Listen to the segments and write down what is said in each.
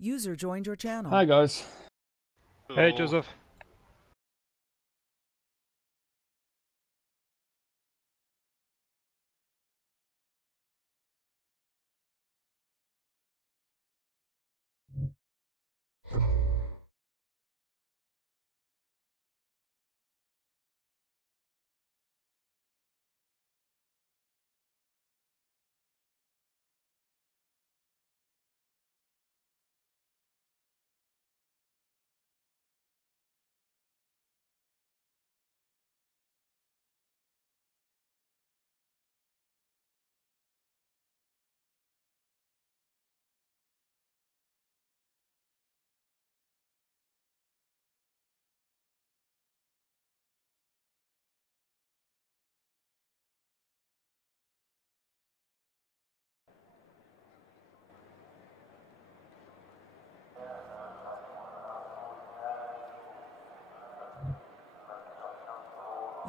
User joined your channel. Hi guys. Hey Joseph.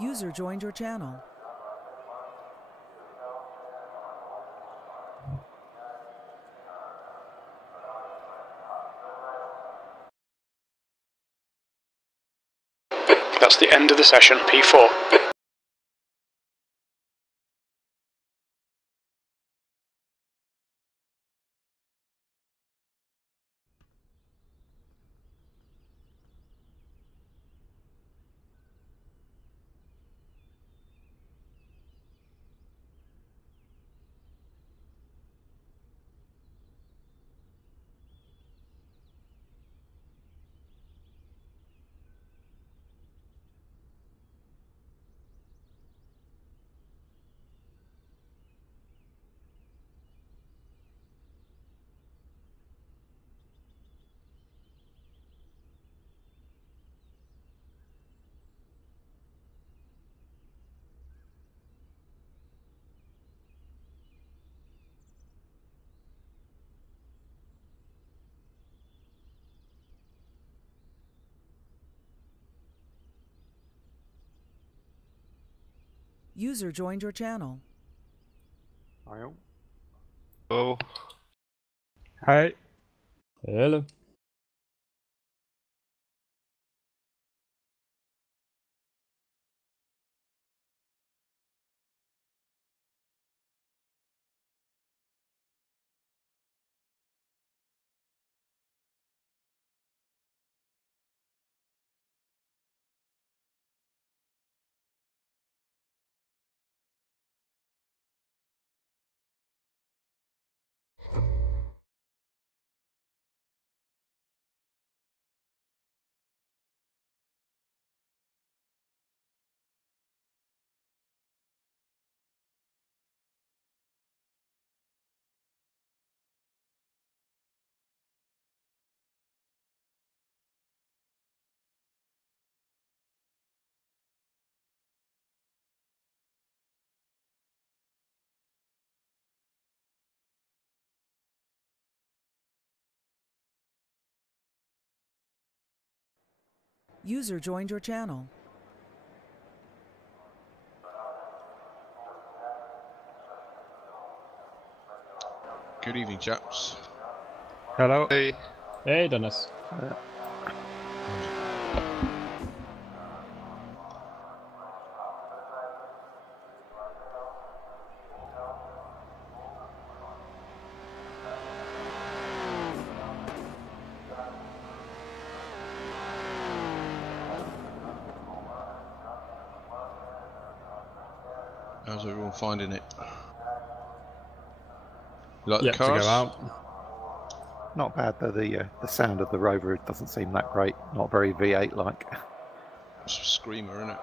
User joined your channel. That's the end of the session, P4. User joined your channel. Oh. Hi. Hello. User joined your channel. Good evening, chaps. Hello. Hey. Hey Dennis. How's everyone finding it? You like Yet the to cars? go out. Not bad though. The sound of the Rover doesn't seem that great. Not very V8 like. It's a screamer, isn't it?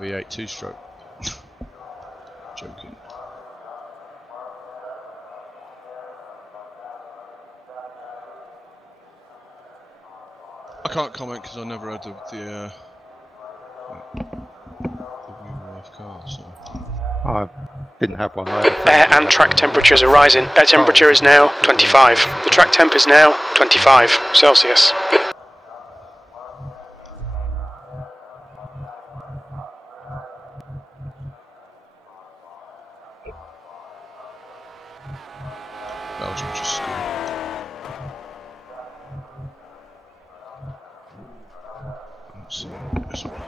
V8 two-stroke. Joking. I can't comment because I never had the real life car, so. I didn't have one. Air and track temperatures are rising. Air temperature is now 25. The track temp is now 25 Celsius. as much as school. This one.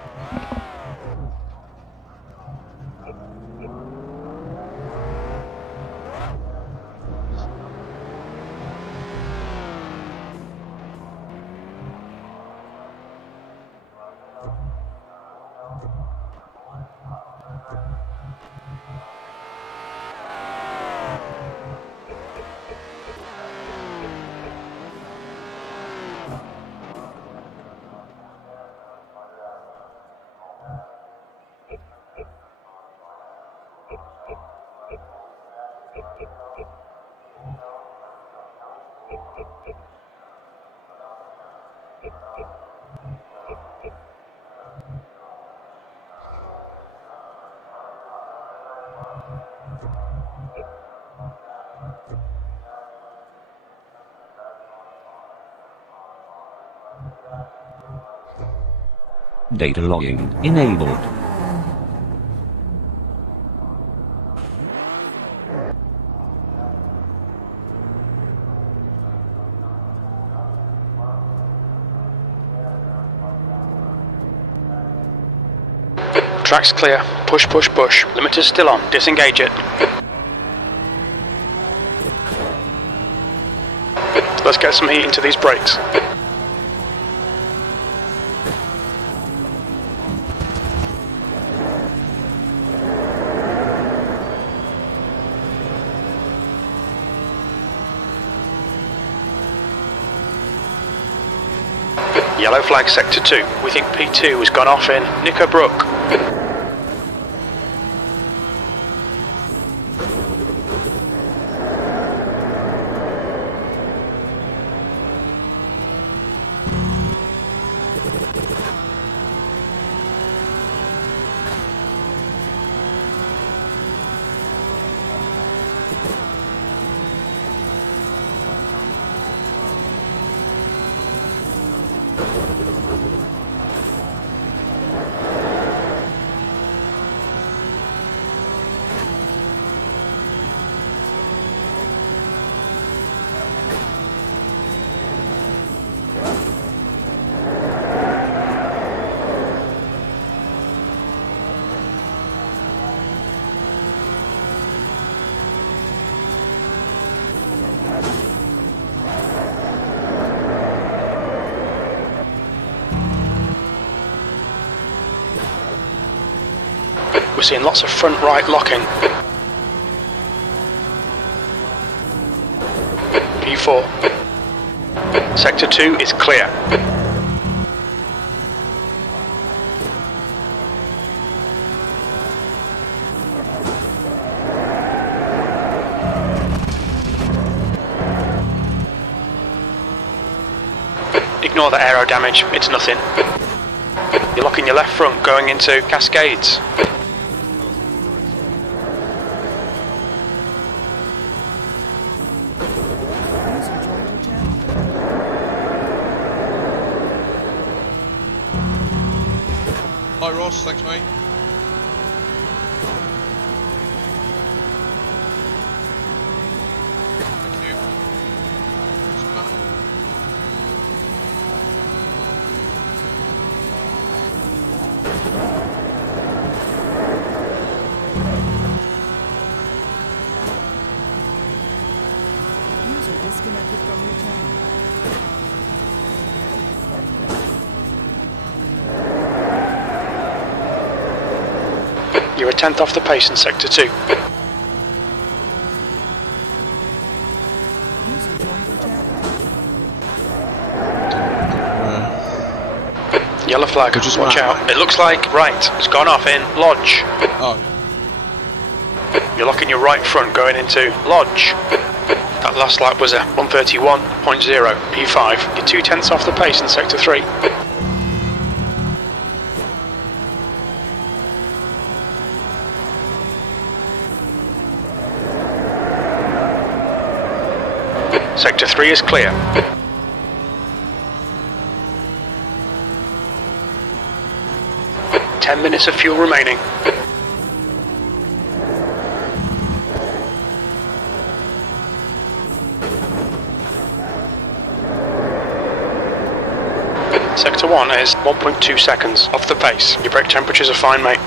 Data logging enabled. Track's clear. Push, push, push. Limiter's still on. Disengage it. Let's get some heat into these brakes. Yellow flag sector 2. We think P2 has gone off in Knickerbrook. We're seeing lots of front right locking. P4. Sector 2 is clear. Ignore the aero damage, it's nothing. You're locking your left front going into Cascades. Hi Ross, thanks mate. Thank you. Thanks, Matt. User disconnected from your channel. You're a tenth off the pace in Sector 2. User joined your channel. Yellow flag, Just watch Matt. out. It looks like right, it's gone off in Lodge. Oh, You're locking your right front going into Lodge. That last lap was a 131.0, P5. You're 2 tenths off the pace in Sector 3. Sector 3 is clear. Ten minutes of fuel remaining. 1 is 1.2 seconds off the pace. Your brake temperatures are fine, mate.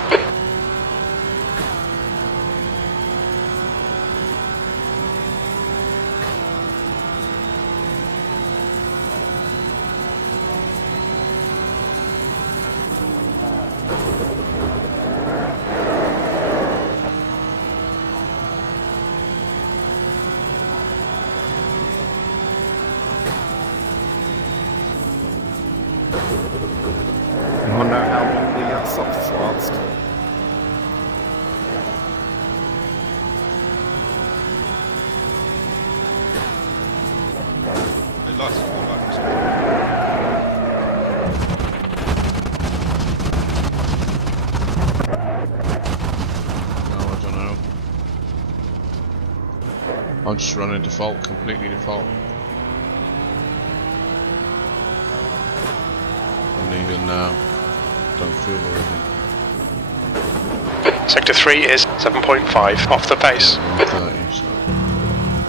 I wonder how long the socks last. It lasts all laps. No, I don't know. I'm just running default, completely default. Even don't feel or anything. Sector 3 is 7.5 off the pace. 30, so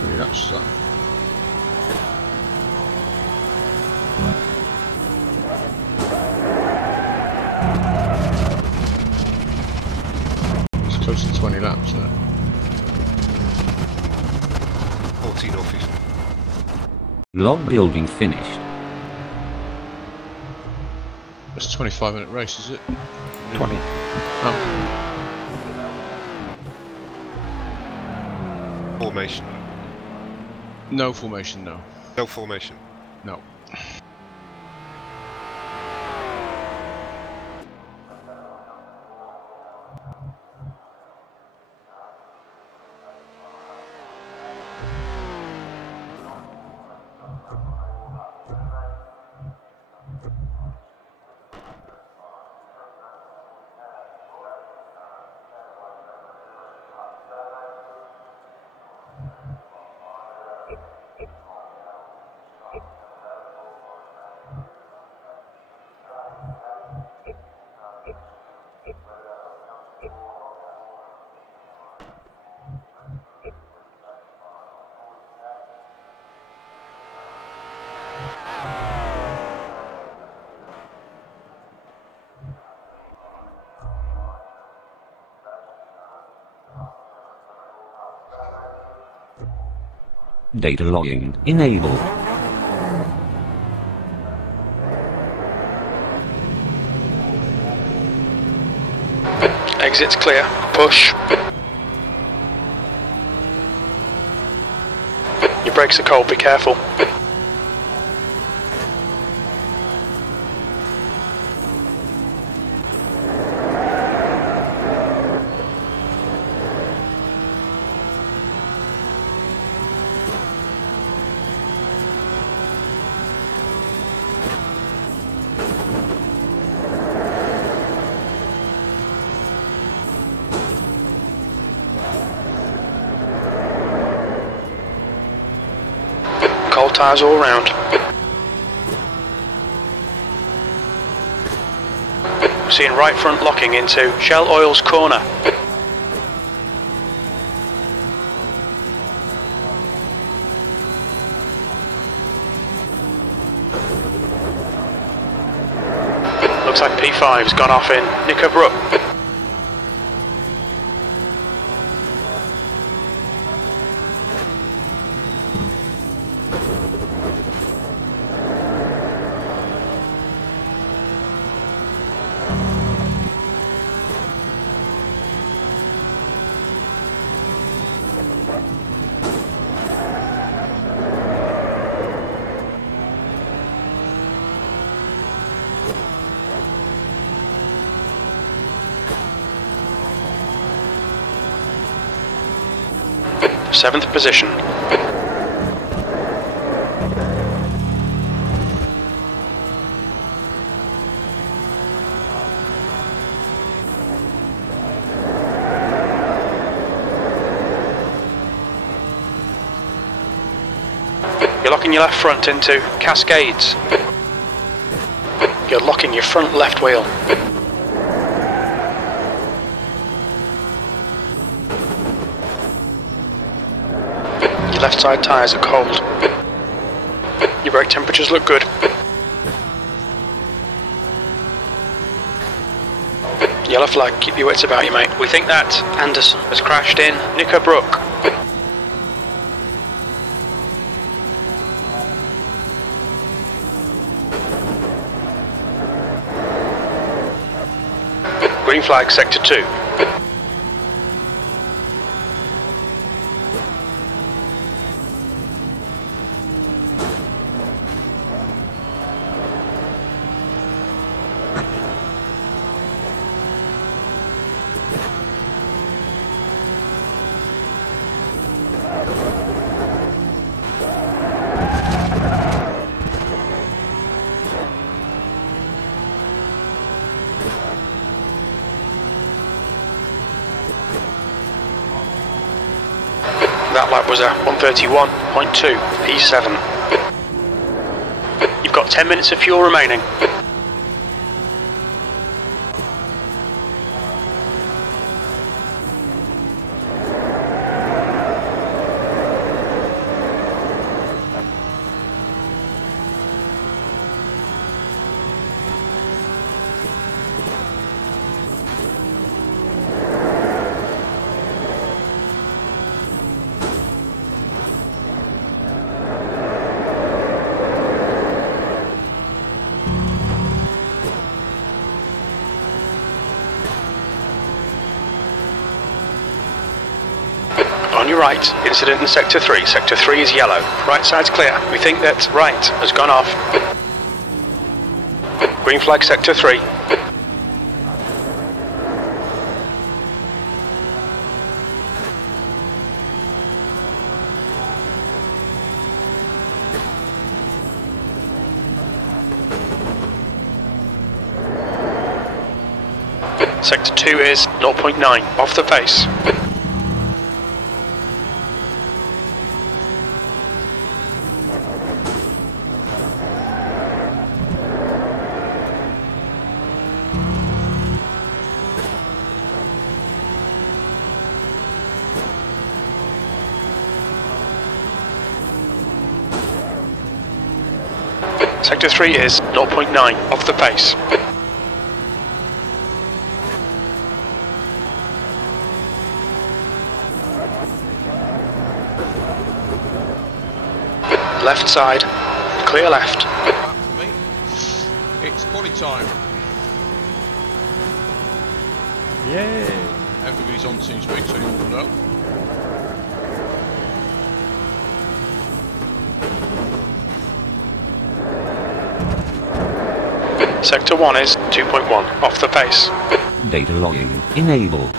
maybe that's that. It's close to 20 laps, isn't it? 14 or 15. Log building finished. It's a 25-minute race, is it? 20. Oh. Formation. No formation, no. No formation. No. Data logging enabled. Exits clear. Push. Your brakes are cold, be careful. Cold tyres all round. Seeing right front locking into Shell Oil's corner. Looks like P5's gone off in Knickabrook. Seventh position. You're locking your left front into Cascades. You're locking your front left wheel. Left side tyres are cold. Your brake temperatures look good. Yellow flag, keep your wits about you, mate. We think that Anderson has crashed in Knickerbrook. Green flag, sector 2. That lap was a 131.2 P7. You've got 10 minutes of fuel remaining. On your right, incident in sector 3. Sector 3 is yellow. Right side's clear. We think that right has gone off. Green flag, sector 3. Sector 2 is 0.9 off the pace. Sector 3 is 0.9 off the pace. Left side, clear left. For me, it's quality time. Yay! Everybody's on TeamSpeak, so you'll know. Sector 1 is 2.1 off the pace. Data logging enabled.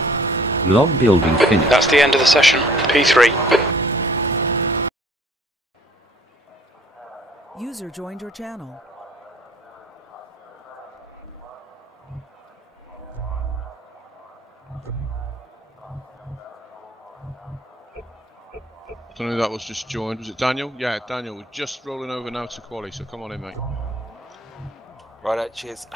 Log building finished. That's the end of the session. P3. User joined your channel. I don't know who that was just joined. Was it Daniel? Yeah, Daniel. We're just rolling over now to quali, so come on in, mate. Right, cheers.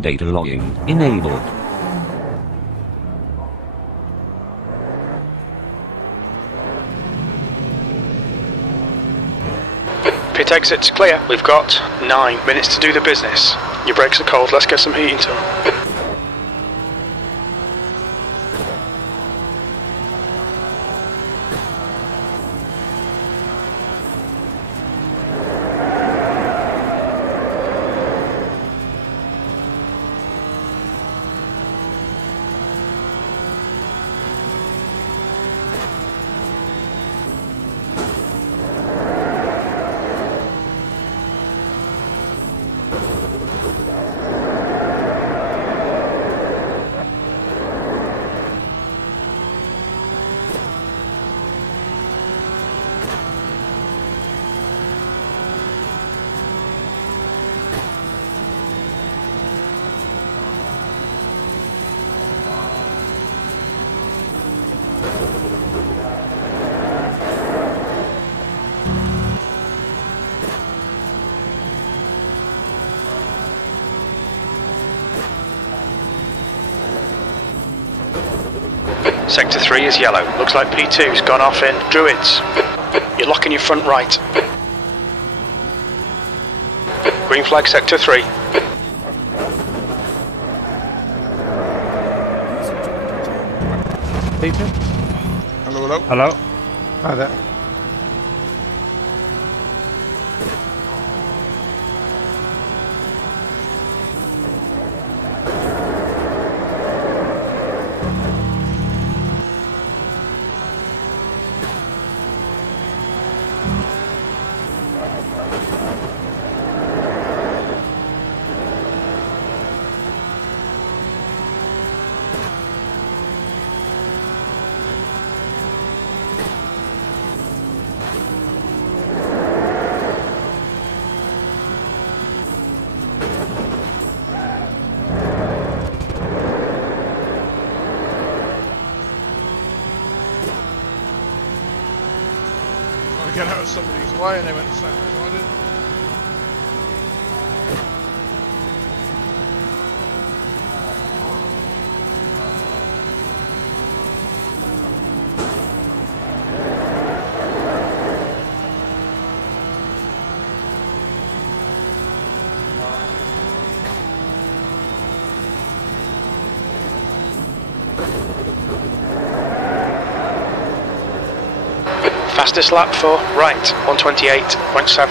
Data logging enabled. Pit exit's clear. We've got 9 minutes to do the business. Your brakes are cold, let's get some heat into them. Sector 3 is yellow. Looks like P2's gone off in Druids. You're locking your front right. Green flag Sector 3. Peter? Hello, hello. Hello. Hi there. Get out of somebody's way and they went the same way as I did. Fastest lap for right, 128.7.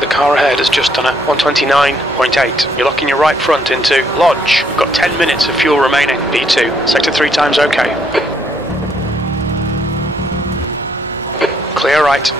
The car ahead has just done a 129.8. You're locking your right front into Lodge. You've got 10 minutes of fuel remaining. B2, sector 3 times okay. Clear right.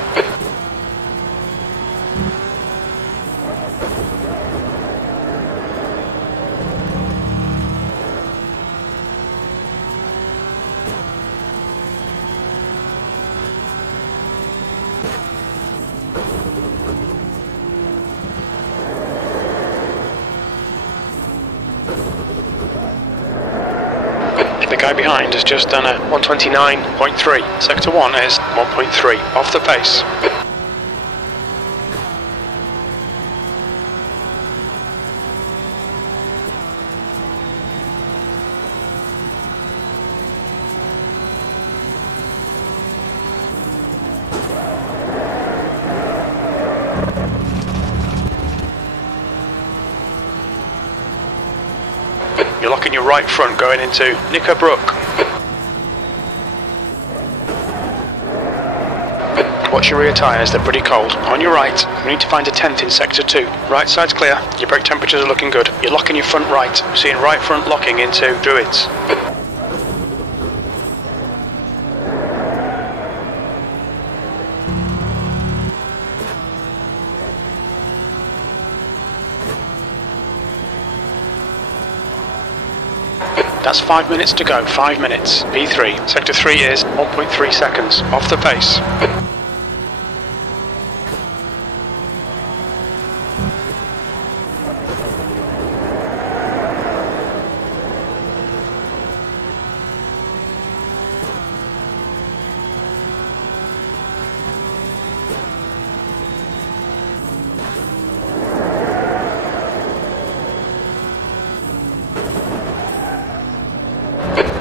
The guy behind has just done a 129.3. Sector 1 is 1.3 off the pace. You're locking your right front going into Knickerbrook. Watch your rear tyres, they're pretty cold. On your right, we need to find a 10th in Sector 2. Right side's clear, your brake temperatures are looking good. You're locking your front right. You're seeing right front locking into Druids. That's 5 minutes to go, 5 minutes. P3, Sector 3 is 1.3 seconds, off the pace.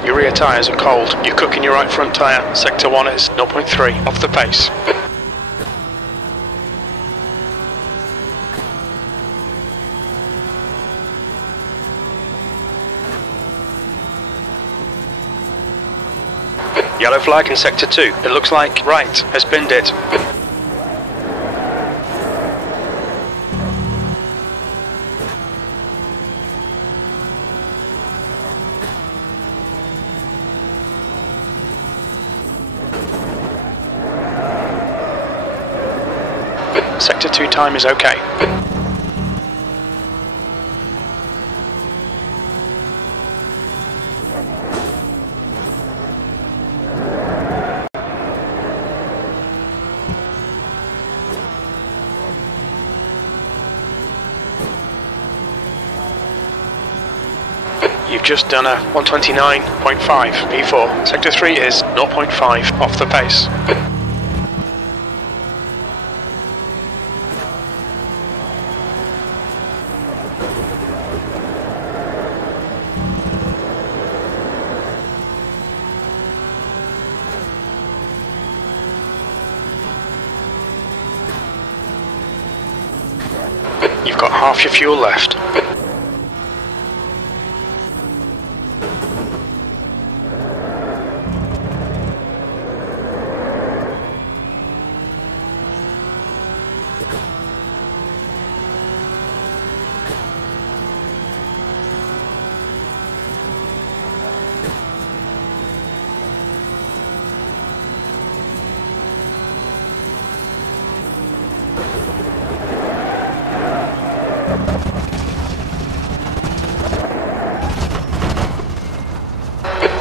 Your rear tyres are cold. You're cooking your right front tyre. Sector 1 is 0.3 off the pace. Yellow flag in Sector 2. It looks like right has binned it. Sector 2 time is okay. You've just done a 129.5 P4. Sector 3 is 0.5 off the pace. got half your fuel left.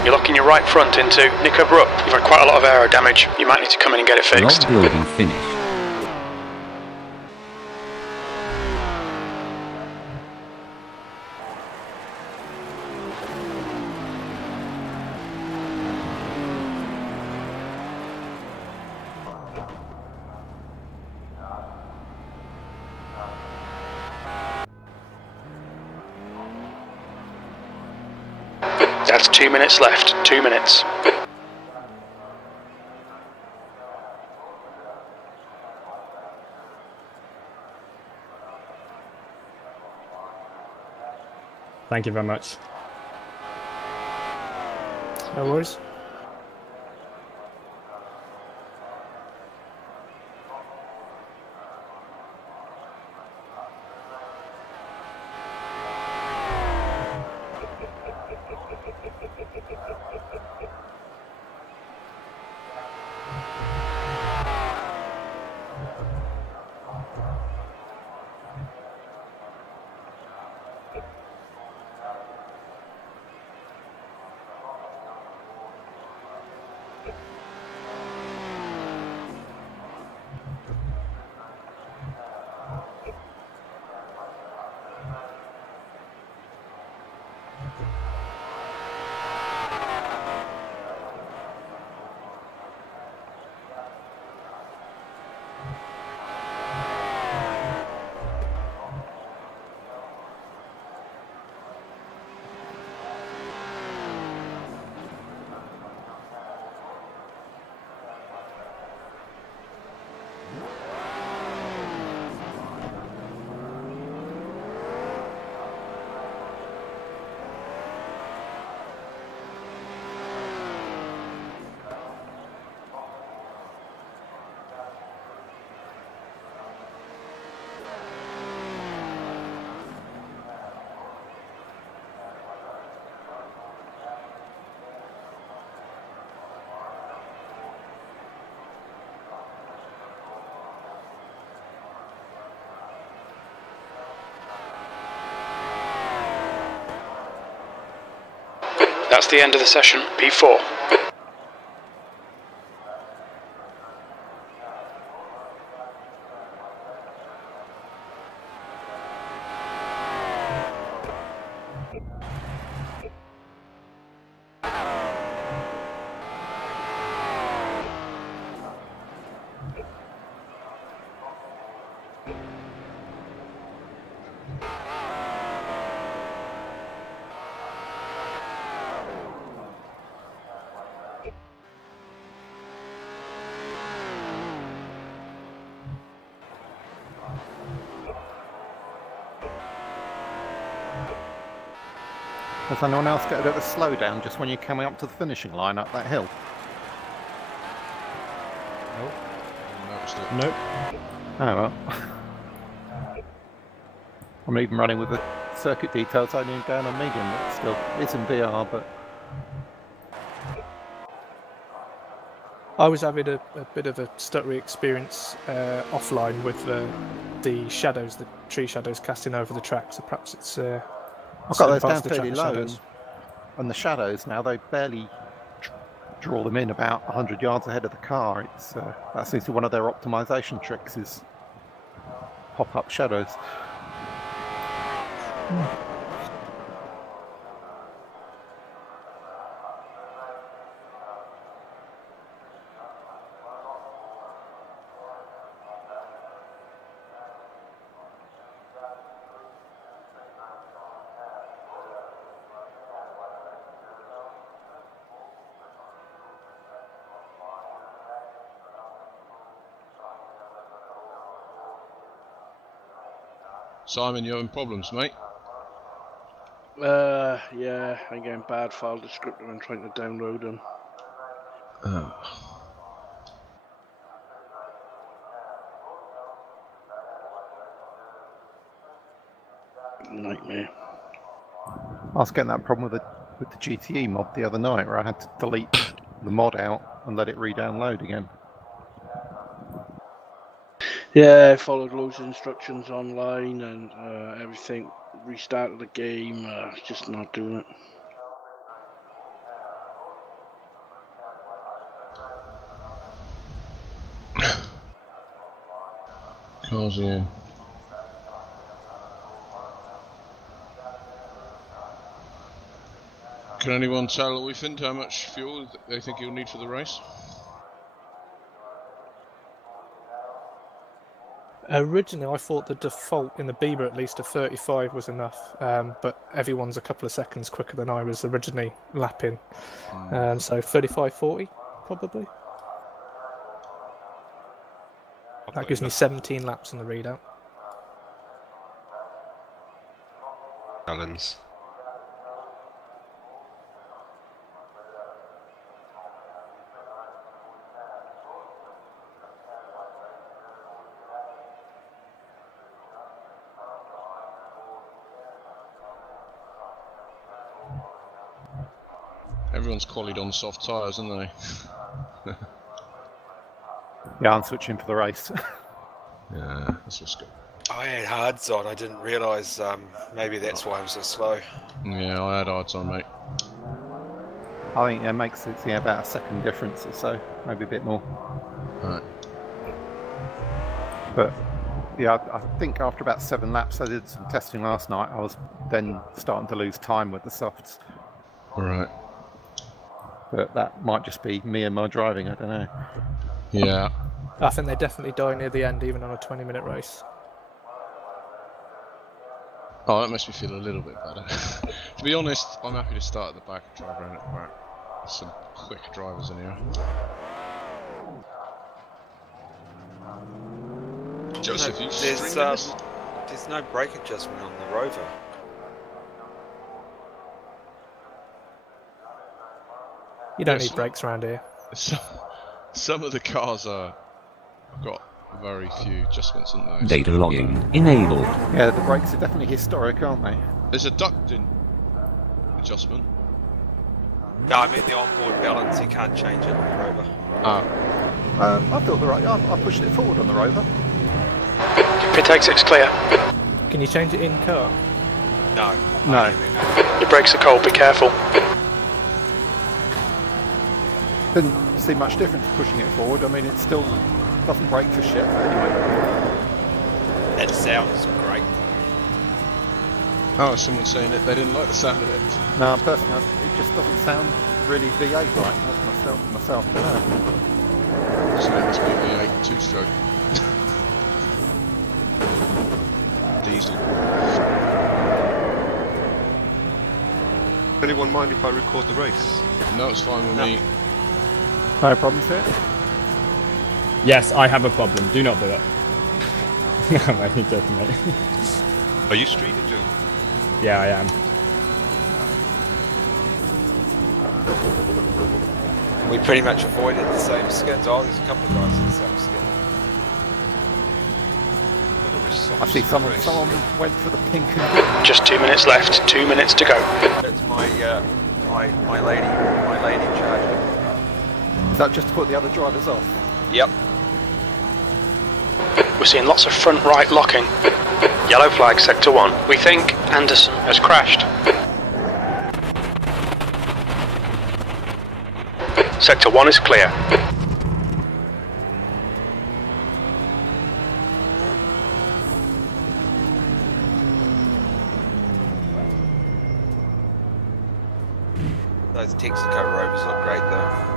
You're locking your right front into Nick Abrupt. You've had quite a lot of aero damage. You might need to come in and get it fixed. Log building finished. That's 2 minutes left. 2 minutes. Thank you very much. No worries. That's the end of the session. P4. Does anyone else get a bit of a slowdown just when you're coming up to the finishing line up that hill? Nope. Oh well. I'm even running with the circuit details only going on medium, but still, it's in VR, but... I was having a bit of a stuttery experience offline with the shadows, the tree shadows casting over the track, so perhaps it's... I've got those down fairly low, and the shadows now, they barely draw them in about 100 yards ahead of the car. It's that seems to be one of their optimization tricks, is pop-up shadows. Simon, you having problems, mate? Yeah, I'm getting bad file descriptor and trying to download them. Nightmare. I was getting that problem with the GTE mod the other night, where I had to delete the mod out and let it re-download again. Yeah, I followed loads of instructions online and everything. Restarted the game, just not doing it. Cars in. Can anyone tell Oulton how much fuel they think he'll need for the race? Originally, I thought the default in the Bieber at least of 35 was enough, but everyone's a couple of seconds quicker than I was originally lapping. So 35-40, probably. That gives me 17 laps on the readout. Gallons. Everyone's qualied on soft tyres, aren't they? Yeah, I'm switching for the race. Yeah, that's what's good. I had hards on. I didn't realise. Maybe that's why I'm so slow. Yeah, I had hards on, mate. I think it makes it about a second difference or so, maybe a bit more. Right. But yeah, I think after about 7 laps, I did some testing last night. I was then starting to lose time with the softs. Right. But that might just be me and my driving, I don't know. Yeah. I think they definitely die near the end, even on a 20-minute race. Oh, that makes me feel a little bit better. To be honest, I'm happy to start at the back and drive around at the back. There's some quick drivers in here. Joseph, you streaming this? There's no brake adjustment on the Rover. You don't need brakes around here. Some of the cars have got very few adjustments on those. Data logging enabled. Yeah, the brakes are definitely historic, aren't they? There's a ducting adjustment. No, I mean the onboard balance. You can't change it on the Rover. I thought I pushed it forward on the Rover. Pit exit's clear. Can you change it in car? No. No. Your brakes are cold, be careful. Didn't see much difference pushing it forward. I mean, it still doesn't brake for shit, but anyway. That sounds great. Oh, someone's saying that they didn't like the sound of it. No, personally, it just doesn't sound really V8 right. That's myself, I don't know. So it must be V8 2-stroke. Diesel. Anyone mind if I record the race? No, it's fine with me. No problems here? Yes, I have a problem. Do not do it. I'm only joking, mate. Are you streaming, Joe? Yeah, I am. We pretty much avoided the same skins. Oh, there's a couple of guys in the same skin. I see someone went for the pink and green. Just 2 minutes left, 2 minutes to go. That's my lady charger. Is that just to put the other drivers off? Yep. We're seeing lots of front right locking. Yellow flag, sector 1. We think Anderson has crashed. Sector 1 is clear. Those Texaco Rovers look great though.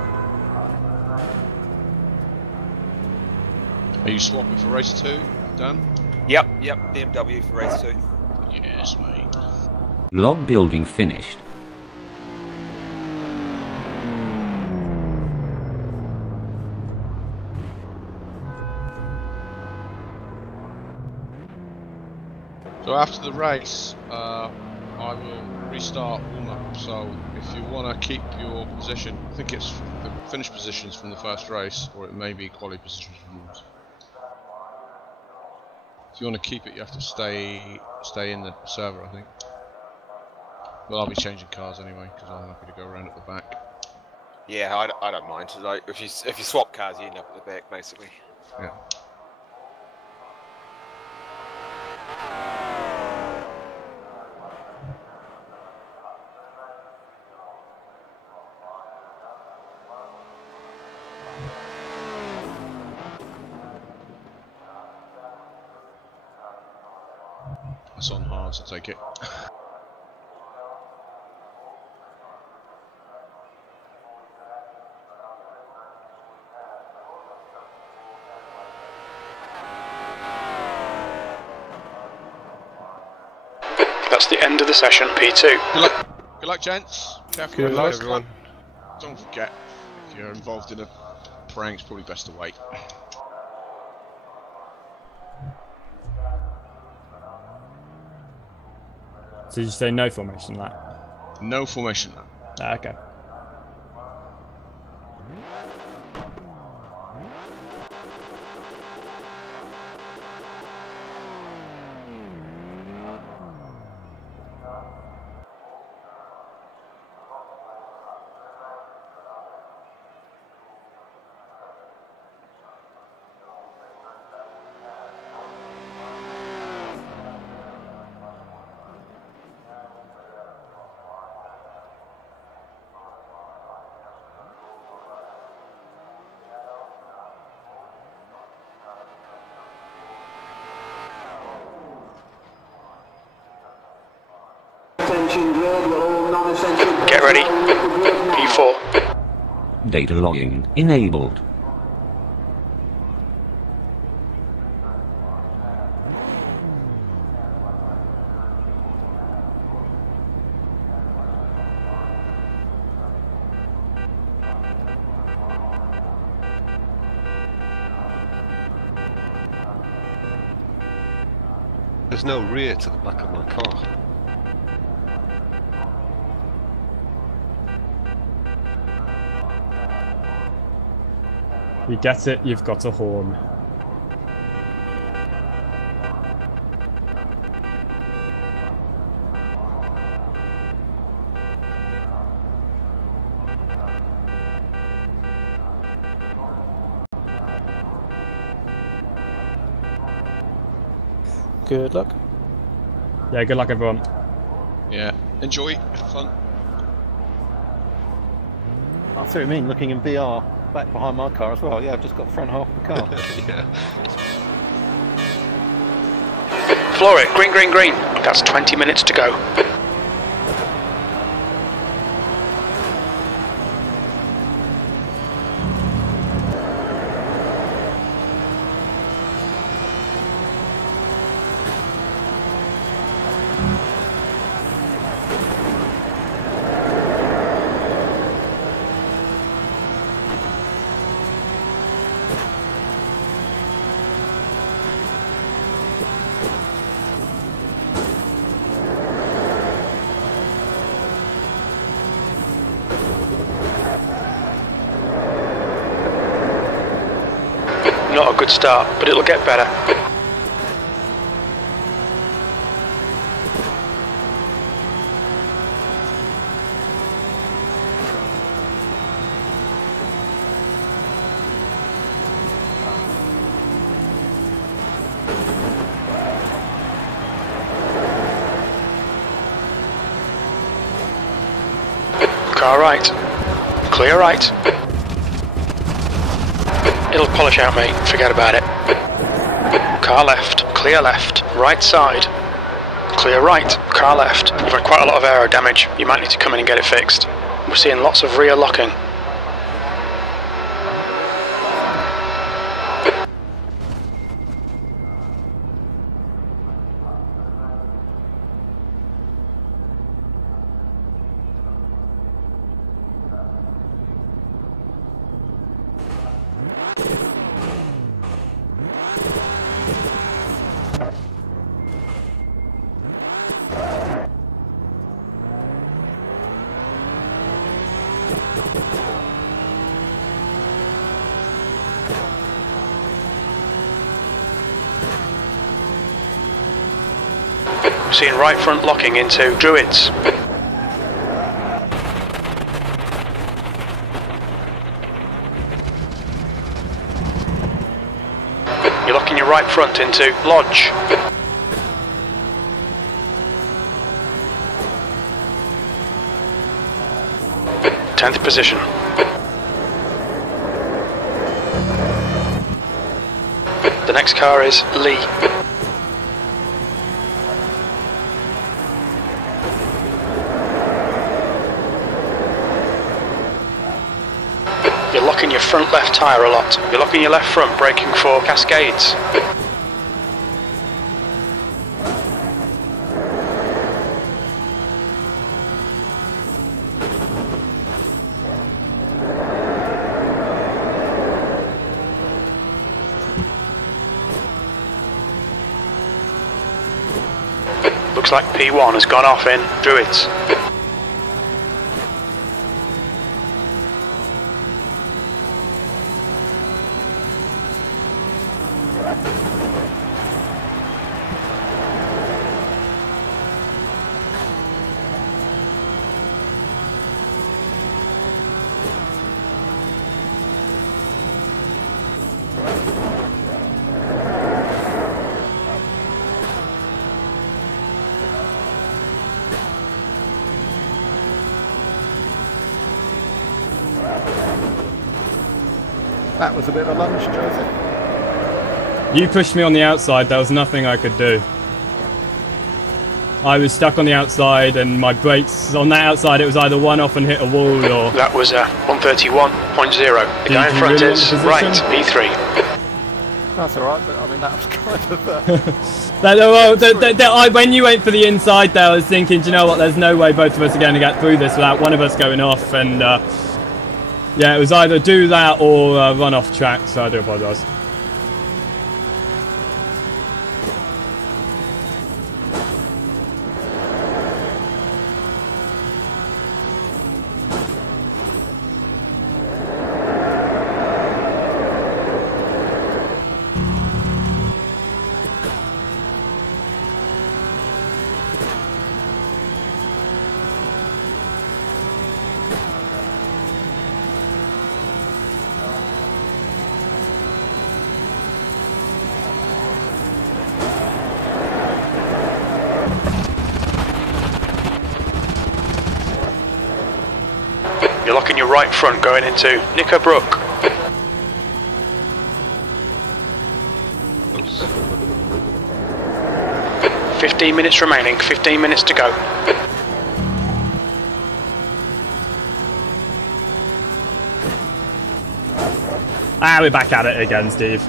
Are you swapping for race 2, Dan? Yep, BMW for race 2. Yes, mate. Log building finished. So So after the race, I will restart warm-up. So if you want to keep your position, I think it's the finish positions from the first race, or it may be quality positions from yours. If you want to keep it, you have to stay in the server, I think. Well, I'll be changing cars anyway because I'm happy to go around at the back. Yeah, I don't mind. Like if you swap cars, you end up at the back basically. Yeah. That's on hard, so take it. That's the end of the session, P2. Good luck. Good luck, gents. Careful. Good luck, everyone. Don't forget, if you're involved in a prank, it's probably best to wait. So did you say no formation lap? No formation lap. Ah, okay. Get ready. P4. Data logging enabled. There's no rear to the back of my car. You get it, you've got a horn. Good luck. Yeah, good luck everyone. Yeah, enjoy, have fun. I see what you mean, looking in VR, back behind my car as well. Yeah, I've just got the front half of the car. Yeah. Floor it, green, green, green. That's 20 minutes to go. Not a good start, but it'll get better. Car right. Clear right. It'll polish out, mate. Forget about it. Car left. Clear left. Right side. Clear right. Car left. You've had quite a lot of aero damage. You might need to come in and get it fixed. We're seeing lots of rear locking. seeing right front locking into Druids. You're locking your right front into Lodge. 10th position. The next car is Lee. You're locking your front left tyre a lot. You're locking your left front, braking for Cascades. Looks like P1 has gone off in Druids. That was a bit of a lunge, Joseph. You pushed me on the outside, there was nothing I could do. I was stuck on the outside and my brakes on that outside, it was either one off and hit a wall or... That was 131.0. The guy in front is right, P3. That's alright, but I mean that was kind of... when you went for the inside there, I was thinking, do you know what, there's no way both of us are going to get through this without one of us going off, and yeah, it was either do that or run off track, so I do apologise. You're locking your right front going into Knickerbrook. Oops. 15 minutes remaining, 15 minutes to go. Ah, we're back at it again, Steve.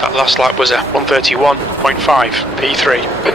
That last lap was a 131.5, P3.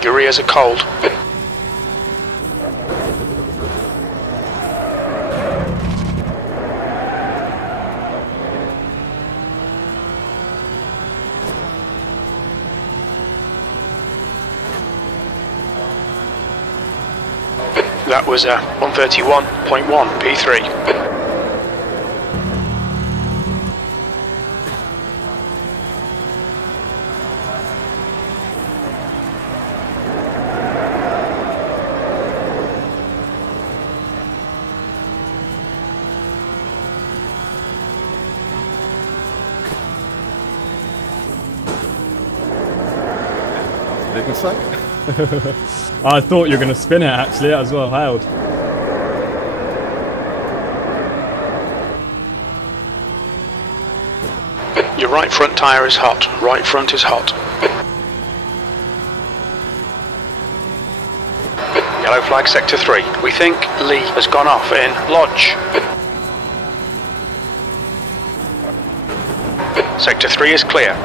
Your rears are cold. That was a 131.1, P3. didn't say. I thought you were going to spin it, actually. That was well held. Your right front tyre is hot. Right front is hot. Yellow flag sector 3. We think Lee has gone off in Lodge. Sector 3 is clear.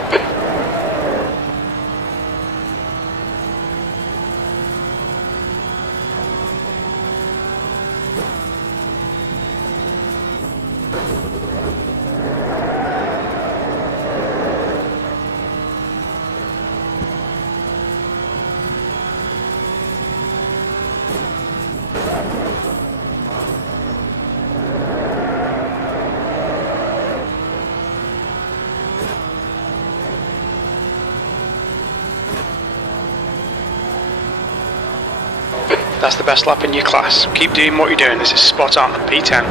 That's the best lap in your class. Keep doing what you're doing. This is spot on. P10.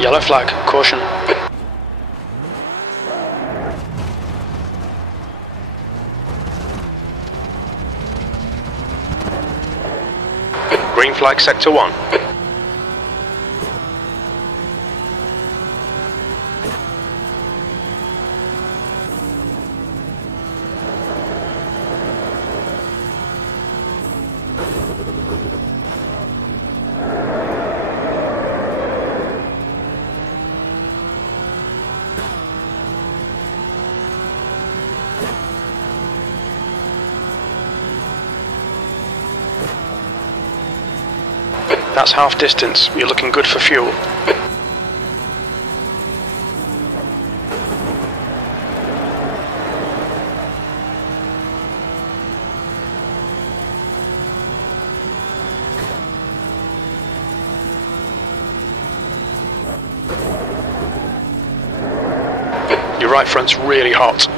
Yellow flag. Caution. Green flag sector 1. That's half distance. You're looking good for fuel. Your right front's really hot.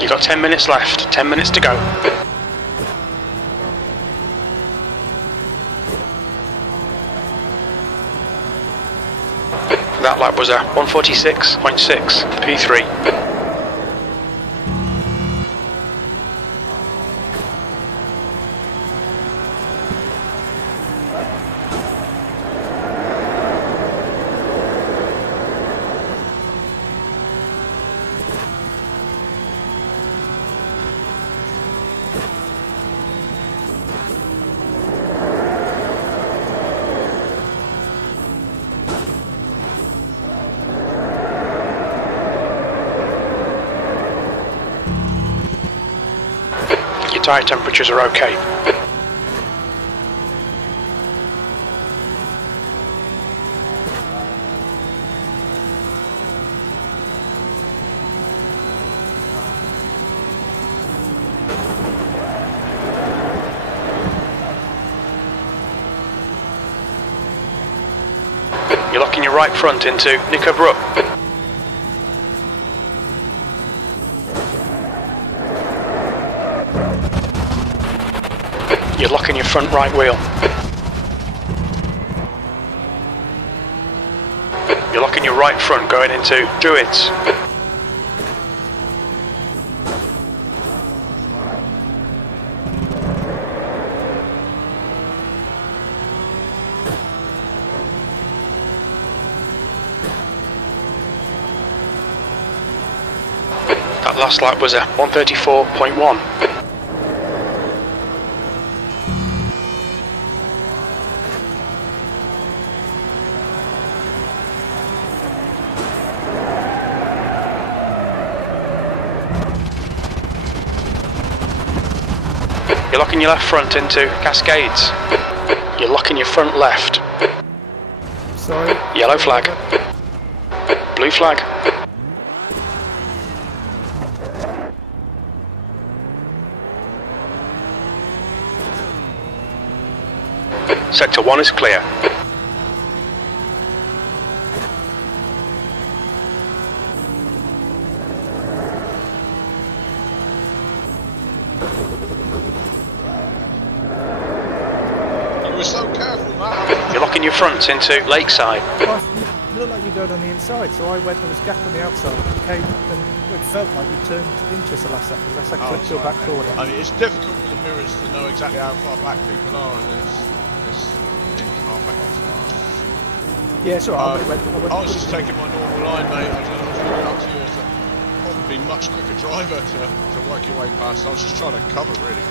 You've got 10 minutes left, 10 minutes to go. That lap was a 146.6 P3. Tyre temperatures are okay. You're locking your right front into Nick Brook. You're locking your front right wheel. You're locking your right front going into Druids. That last lap was a 134.1. You're locking your left front into Cascades. You're locking your front left. Sorry. Yellow flag. Blue flag. Sector 1 is clear. You were so careful, man. You're locking your fronts into Lakeside. Well, it looked like you go on the inside, so I went, there was a gap on the outside, and came, and it felt like you turned into us the last second, unless I clicked your back corner. I mean, it's difficult with the mirrors to know exactly how far back people are, and it's half back. Yeah, it's alright. I was just taking my normal line, mate. I was looking up to you as a probably much quicker driver to work your way past. I was just trying to cover, really.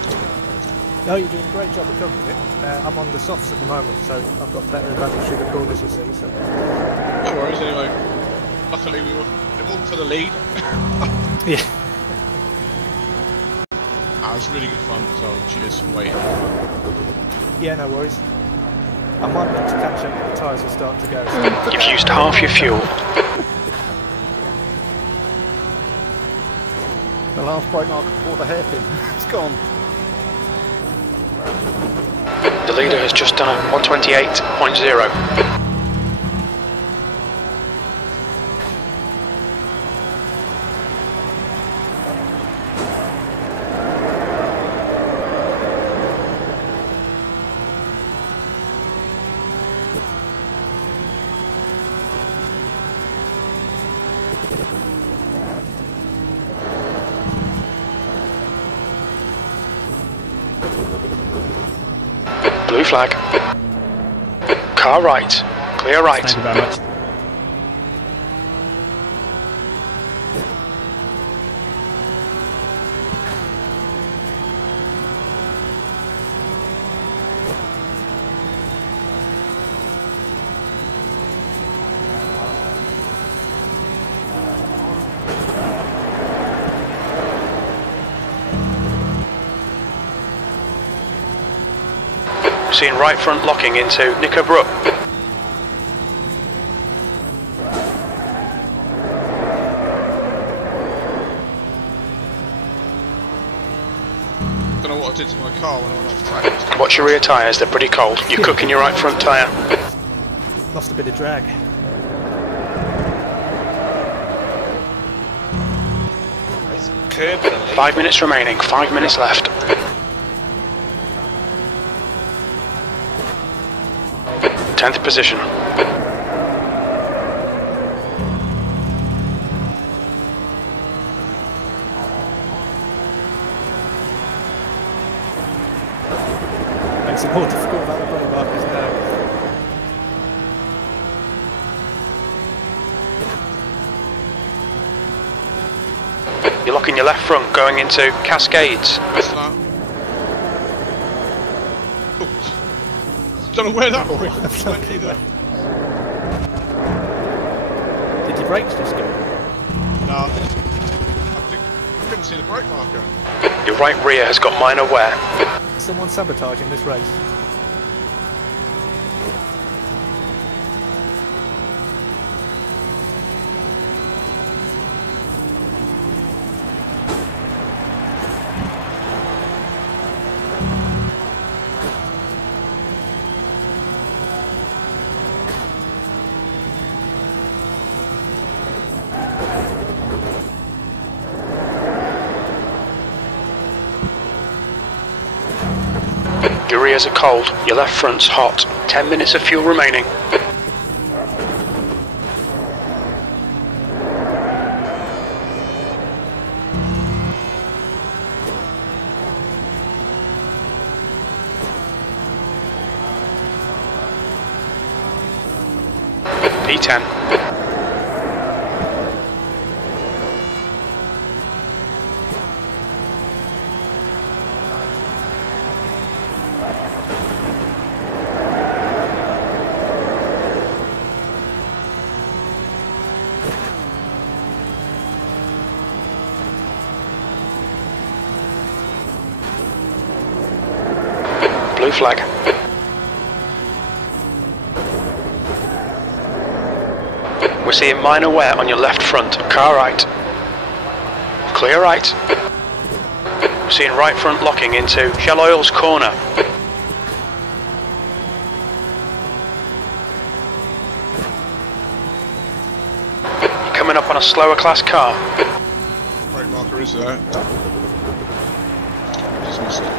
No, you're doing a great job of covering it. I'm on the softs at the moment, so I've got better advantage through the corners, you see. So. No worries, anyway. Luckily, it wasn't for the lead. Yeah. That was really good fun, so cheers for waiting. Yeah, no worries. I might need to catch up when the tyres will start to go. So. You've used half your fuel. The last brake mark before the hairpin. It's gone. The leader has just done a 128.0. Blue flag. Car right. Clear right. Thank you very much. Seeing right front locking into Knickerbrook. Don't know what I did to my car when I went off track. Watch your rear tyres, they're pretty cold. You're cooking your right front tyre. Lost a bit of drag. It's curb the lead. 5 minutes remaining, 5 minutes left. 10th position. Makes it more difficult about the brake markers now. You're locking your left front going into Cascades. What's that? Don't know where that went either. Did your brakes just go? No, I couldn't see the brake marker. Your right rear has got minor wear. Someone sabotaging this race. Your rears are cold, your left front's hot. 10 minutes of fuel remaining. P10. Blue flag. We're seeing minor wear on your left front. Car right. Clear right. We're seeing right front locking into Shell Oil's corner. coming up on a slower class car. Brake marker is there. Just missed it.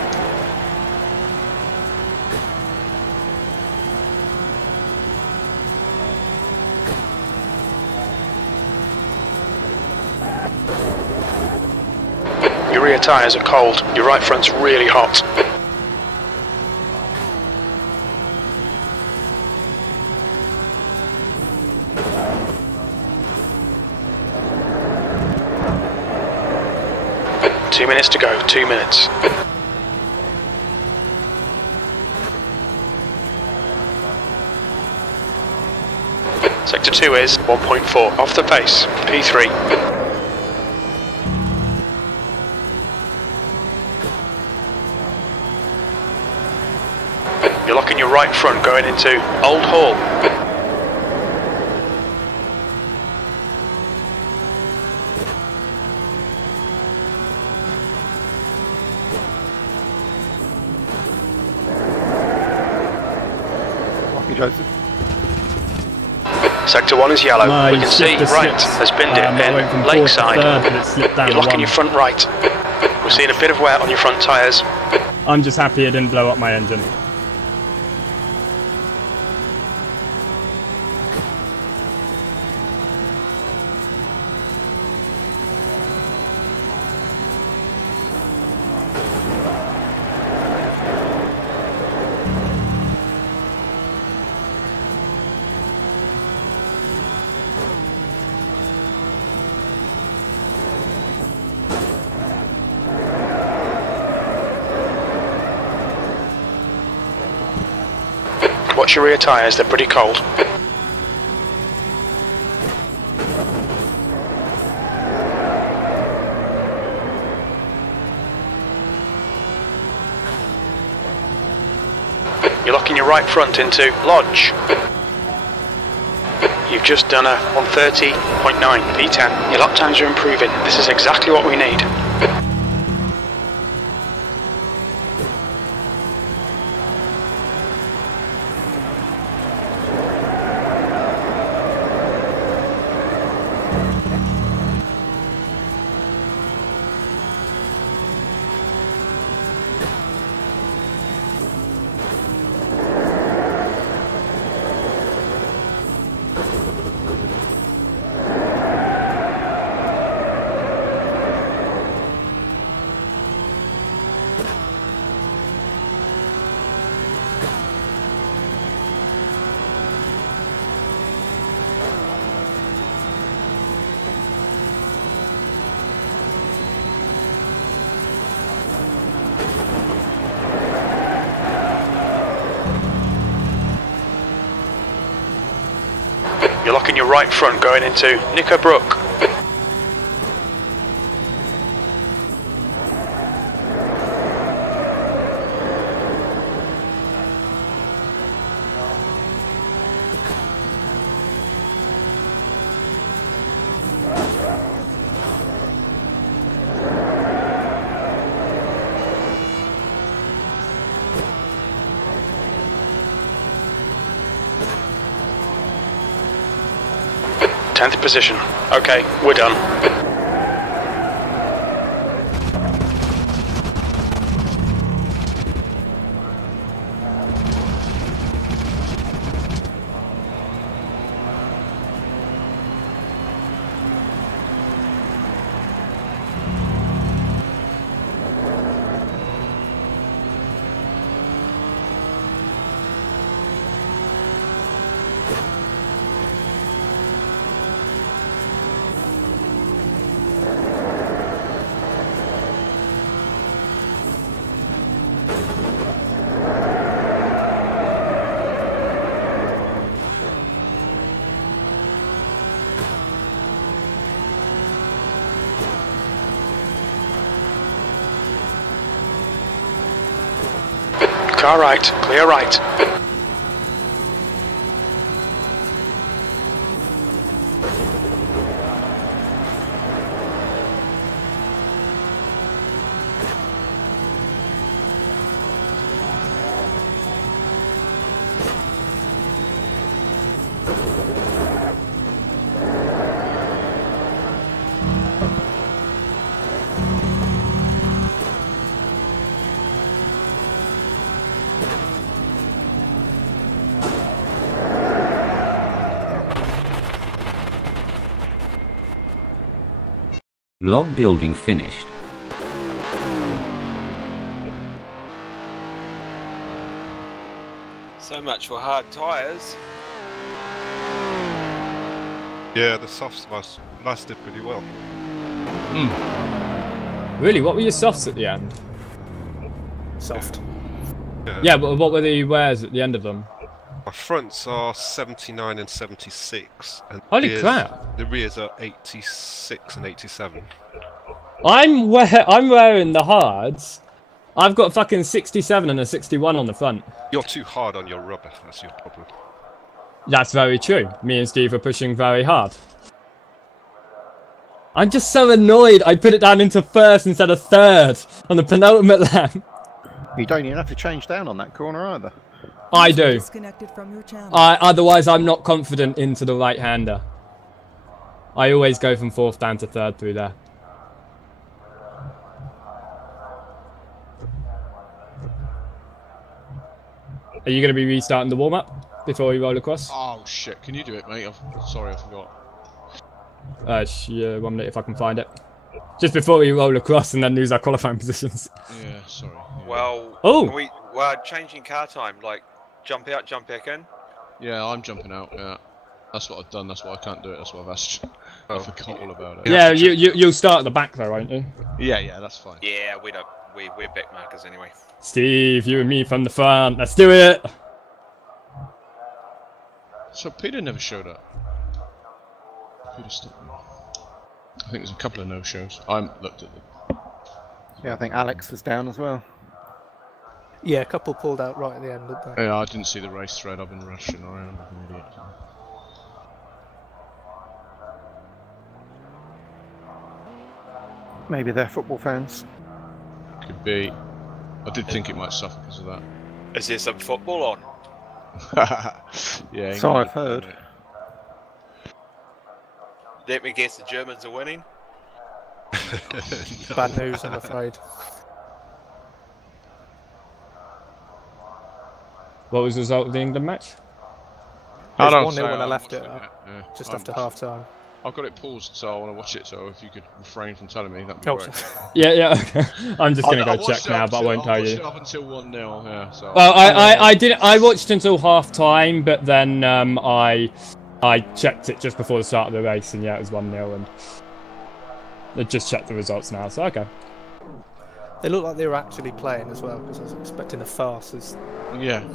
Your rear tyres are cold. Your right front's really hot. Two minutes to go, 2 minutes. Sector 2 is 1.4, off the pace, P3. You're locking your right front going into Old Hall. Joseph. Sector 1 is yellow. My We can see shifter right slipped. has binned it I went from in fourth to Lakeside. third, but it slipped down You're to locking one. your front right. We're seeing a bit of wear on your front tyres. I'm just happy it didn't blow up my engine. Watch your rear tyres, they're pretty cold. You're locking your right front into Lodge. You've just done a 130.9 V10. Your lap times are improving. This is exactly what we need. You're locking your right front going into Knickerbrook. Tenth position. Okay, we're done. Car right, clear right. Log building finished. So much for hard tyres. Yeah, the softs lasted pretty well. Really? What were your softs at the end? Soft. Yeah, but what were the wears at the end of them? My fronts are 79 and 76. And Holy crap! The rears are 86 and 87. I'm wearing the hards. I've got fucking 67 and a 61 on the front. You're too hard on your rubber, that's your problem. That's very true. Me and Steve are pushing very hard. I'm just so annoyed I put it down into first instead of third on the penultimate lap. You don't even have to change down on that corner either. I do. Disconnected from your channel. Otherwise, I'm not confident into the right-hander. I always go from fourth down to third through there. Are you going to be restarting the warm-up before we roll across? Oh shit, can you do it, mate? Sorry, I forgot. Yeah, 1 minute if I can find it. Just before we roll across and then lose our qualifying positions. Yeah, sorry. Yeah. Well, changing car time, like jump out, jump back in. Yeah, I'm jumping out, yeah. That's what I've done, that's why I can't do it, that's why I've asked you. I forgot all about it. Yeah, you'll start at the back though, won't you? Yeah, that's fine. Yeah, we're back markers anyway. Steve, you and me from the front, let's do it! So Peter never showed up. Peter stopped me. I think there's a couple of no-shows. I haven't looked at them. Yeah, I think Alex was down as well. Yeah, a couple pulled out right at the end, didn't they? Yeah, I didn't see the race thread. I've been rushing around like an idiot. Maybe they're football fans. Could be. I did think it might suffer because of that. Is there some football on? Yeah. So I've heard. Let me guess, the Germans are winning? No. Bad news, I'm afraid. What was the result of the England match? I don't 1-0 when I left it, just I'm after half time. I've got it paused, so I want to watch it. So if you could refrain from telling me, that'd be great. Yeah, okay. I'm just gonna go check now, but I won't tell you. I watched it up until 1-0, yeah. So. Well, I watched until half time, but then I checked it just before the start of the race, and yeah, it was 1-0, and I just checked the results now. So okay. They looked like they were actually playing as well, because I was expecting a farce as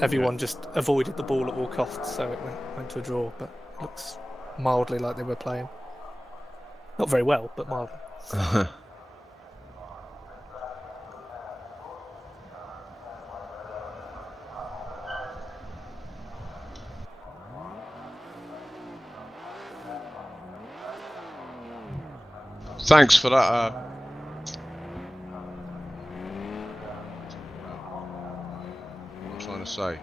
everyone just avoided the ball at all costs, so it went to a draw, but it looks mildly like they were playing. Not very well, but mildly. Thanks for that. What I'm trying to say.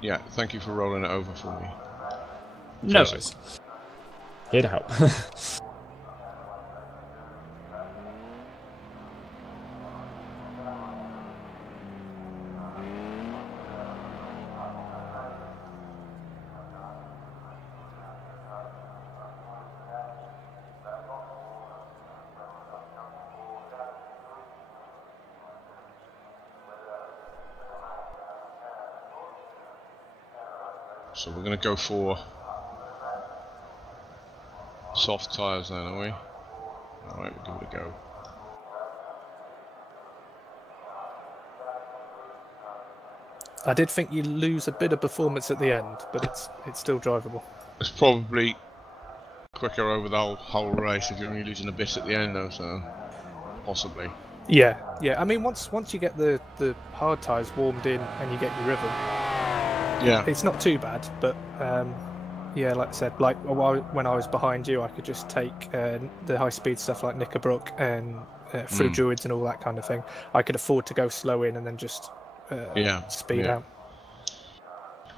Yeah, thank you for rolling it over for me. No worries. Here to help. So we're going to go for soft tyres then, are we? Alright, we'll give it a go. I did think you lose a bit of performance at the end, but it's still drivable. It's probably quicker over the whole race if you're only losing a bit at the end though, so possibly. Yeah. I mean, once you get the hard tyres warmed in and you get your rhythm, it's not too bad. But yeah, like I said, like when I was behind you, I could just take the high-speed stuff like Knickerbrook and through Druids and all that kind of thing. I could afford to go slow in and then just speed out.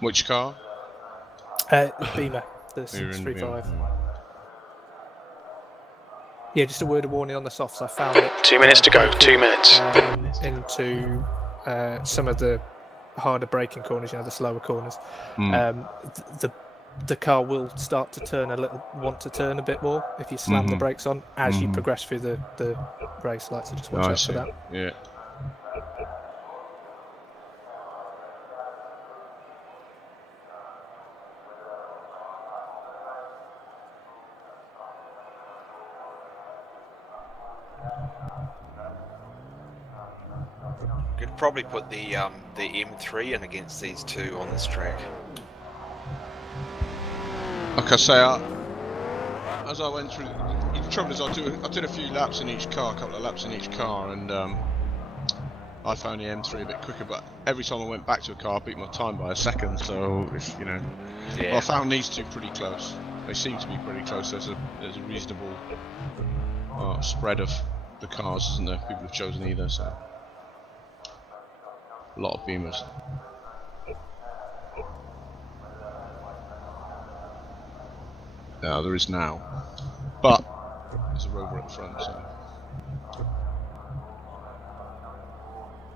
Which car? Beamer, the 635. Yeah, just a word of warning on the softs. I found it. 2 minutes to go. 2 minutes. Into some of the harder braking corners, the slower corners. The the car will start to turn want to turn a bit more if you slam the brakes on as you progress through the race. Like, so just watch out for that. Yeah. Could probably put the M3 in against these two on this track. Like I say, as I went through, the trouble is I did a few laps in each car, a couple of laps in each car, and I found the M3 a bit quicker. But every time I went back to a car, I beat my time by a second. So if, you know, well, I found these two pretty close. They seem to be pretty close. There's a reasonable spread of the cars, isn't there? People have chosen either, so a lot of Beamers. There is now, but there's a Rover at the front, so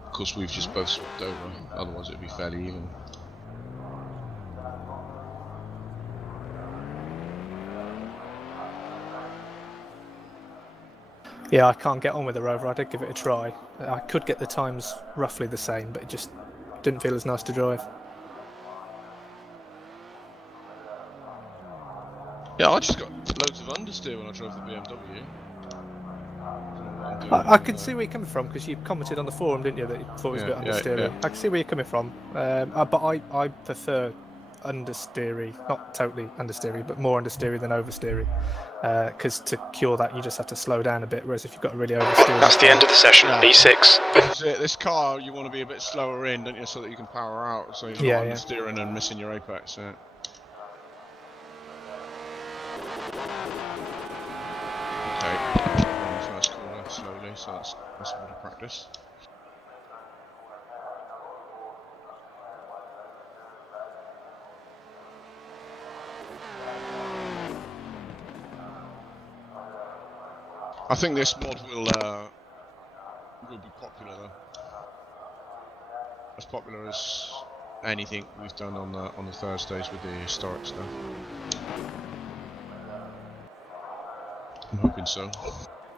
of course we've just both swapped over, otherwise it would be fairly even. Yeah, I can't get on with the Rover. I did give it a try. I could get the times roughly the same, but it just didn't feel as nice to drive. Yeah, I just got loads of understeer when I drove the BMW. I can see where you're coming from, because you commented on the forum, didn't you, that you thought it was a bit understeery. Yeah. I can see where you're coming from, but I prefer understeery, not totally understeery, but more understeery than oversteery, because to cure that you just have to slow down a bit, whereas if you've got a really oversteery... That's the end of the session, B6. This car, you want to be a bit slower in, don't you, so that you can power out, so you're not understeering and missing your apex. Yeah. Okay, first corner slowly, so that's a bit of practice. I think this mod will be popular though. As popular as anything we've done on the Thursdays with the historic stuff. I'm hoping so.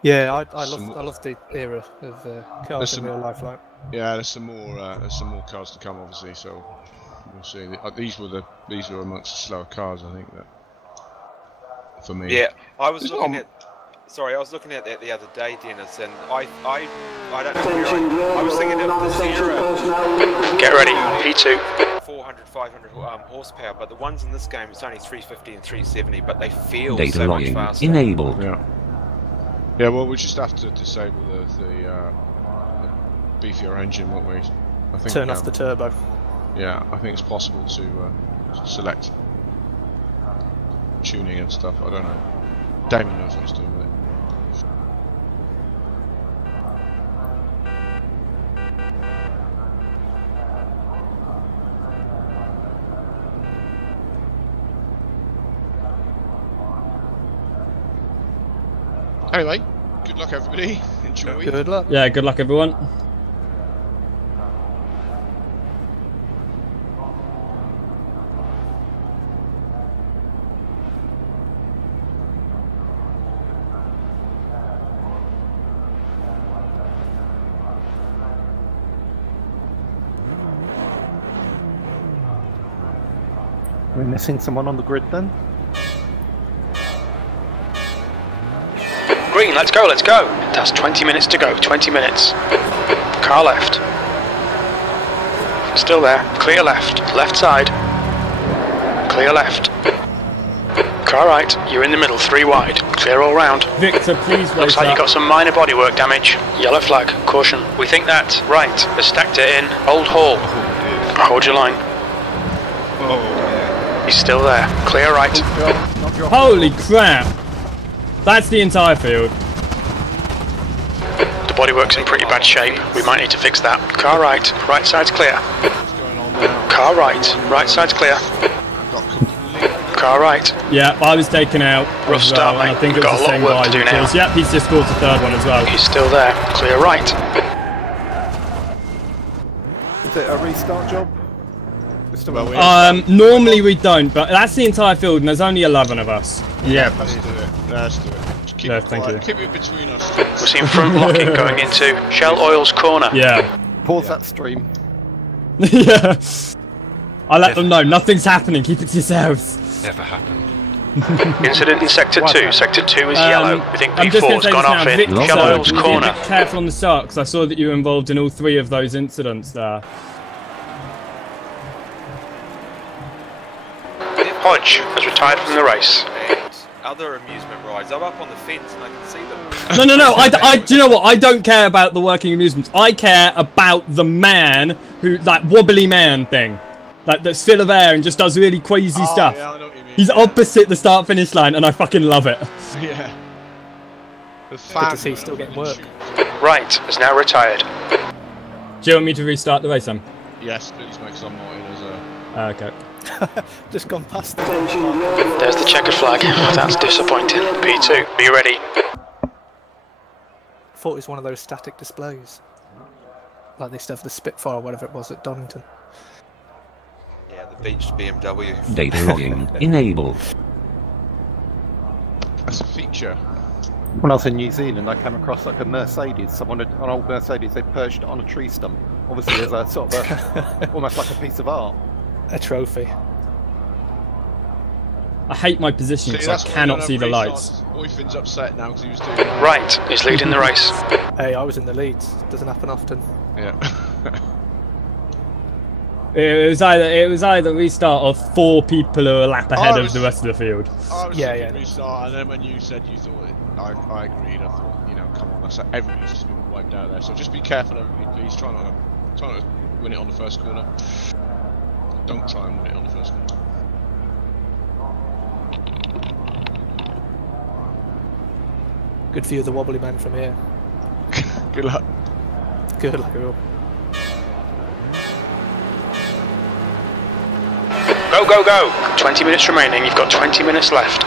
Yeah, I love the era of cars in real life. Like, yeah, there's some more cars to come, obviously. So we'll see. These were amongst the slower cars, I think. That for me. Yeah, I was looking at that the other day, Dennis, and I don't know where I was thinking of this era. Get ready, P2. 400, 500 horsepower, but the ones in this game it's only 350 and 370, but they feel Data so much logging faster. enabled. Yeah. Yeah. Well, we just have to disable the beefier engine, won't we? I think. Turn off the turbo. Yeah, I think it's possible to select tuning and stuff. I don't know. Damien knows what he's doing with it. Anyway, good luck everybody. Enjoy. Good luck. Yeah, good luck everyone. We're missing someone on the grid then? Green, let's go, let's go. That's 20 minutes to go, 20 minutes. Car left. Still there. Clear left. Left side. Clear left. Car right. You're in the middle, 3 wide. Clear all round. Victor, please Looks like you got some minor bodywork damage. Yellow flag. Caution. We think that right has stacked it in Old Hall. Hold your line. He's still there. Clear right. Holy crap! That's the entire field. The bodywork's in pretty bad shape. We might need to fix that. Car right. Right side's clear. Car right. Right side's clear. Car right. Yeah, I was taken out. Rough start, mate. I think We've it was got a the lot same of work guy to do now. because, yep, he's just scored the third one as well. He's still there. Clear right. Is it a restart job? Normally we don't, but that's the entire field, and there's only 11 of us. Yeah, let's do it. Let's do it. Just keep it quiet. Keep it between us. We're seeing front locking going into Shell Oil's corner. Yeah. Pause that stream. Yeah. I let them know nothing's happening. Keep it to yourselves. Never happened. Incident in Sector 2. Sector 2 is yellow. We think P4's gone off in Shell Oil's corner. Be careful on the start, because I saw that you were involved in all 3 of those incidents there. Hodge has retired from the race. And other amusement rides. I'm up on the fence and I can see them. No. Do you know what? I don't care about the working amusements. I care about the man who, like, wobbly man thing. Like, that's full of air and just does really crazy stuff. Yeah, I know what you mean. He's opposite the start-finish line, and I fucking love it. Yeah. Good to see he's still getting work. Right has now retired. Do you want me to restart the race, then? Yes, please, mate, because I'm not in as a... Okay. Just gone past the... There's the checkered flag. That's disappointing. P2, are you ready? Thought it was one of those static displays. Like they used to have the Spitfire or whatever it was at Donington. Yeah, the beached BMW. Data logging enabled. That's a feature. When I was in New Zealand, I came across like a Mercedes. Someone had, an old Mercedes, they perched it on a tree stump. Obviously, there's a sort of a, almost like a piece of art. A trophy. I hate my position because I cannot see the lights. Boyfriend's upset now because he was doing that. Right, he's leading the race. Hey, I was in the lead. Doesn't happen often. Yeah. It was either restart or 4 people who are a lap ahead of the rest of the field. I was yeah. Restart, and then when you said you thought it, I agreed. I thought, you know, come on, that's like everybody's just been wiped out there. So just be careful, everybody, please. Try not to win it on the first corner. Don't try and win it on the first corner. Good view of the wobbly man from here. Good luck. Good luck, everyone. Go, go, go! 20 minutes remaining. You've got 20 minutes left.